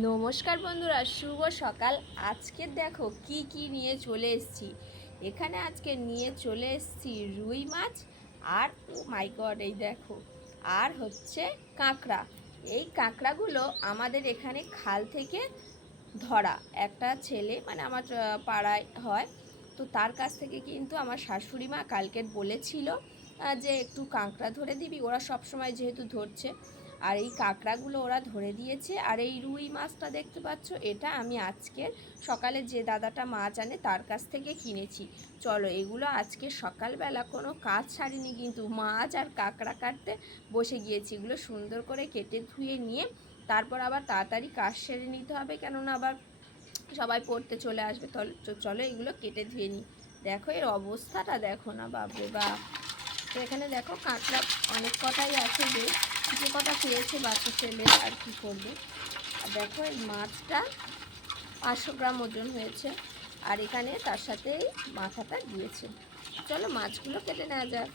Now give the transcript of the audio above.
নমস্কার বন্ধুরা, শুভ সকাল। আজকে দেখো কি কি নিয়ে চলে এসেছি। এখানে আজকে নিয়ে চলে এসেছি রুই মাছ আর ও মাই গড, এই দেখো। আর হচ্ছে কাঁকড়া। এই কাঁকড়াগুলো আমাদের এখানে খাল থেকে ধরা। একটা ছেলে মানে আমার পাড়ায় হয়। তো তার কাছ থেকে কিন্তু আমার শাশুড়ি মা কালকে বলেছিল যে একটু কাঁকড়া ধরে দিবি। ওরা সব সময় যেহেতু ধরছে আর এই কাঁকড়াগুলো ওরা ধরে দিয়েছে। আর এই রুই মাছটা দেখতে পাচ্ছ, এটা আমি আজকের সকালে যে দাদাটা মাছ আনে তার কাছ থেকে কিনেছি। চলো, এগুলো আজকে সকালবেলা কোনো কাজ ছাড়িনি কিন্তু মাছ আর কাঁকড়া কাটতে বসে গিয়েছি। এগুলো সুন্দর করে কেটে ধুয়ে নিয়ে তারপর আবার তাড়াতাড়ি কাজ সেরে নিতে হবে কেননা আবার সবাই পড়তে চলে আসবে। চলো এগুলো কেটে ধুয়ে নিই। দেখো, এর অবস্থাটা দেখো না, বাপরে বাপ। এখানে দেখো কাঁকড়া অনেক কটাই আছে বেশ। পেয়েছে বাচ্চা ছেলে আর কি করবে। আর দেখো এই মাছটা পাঁচশো গ্রাম ওজন হয়েছে, আর এখানে তার সাথে মাথাটা দিয়েছে। চলো মাছগুলো কেটে নেওয়া যাক।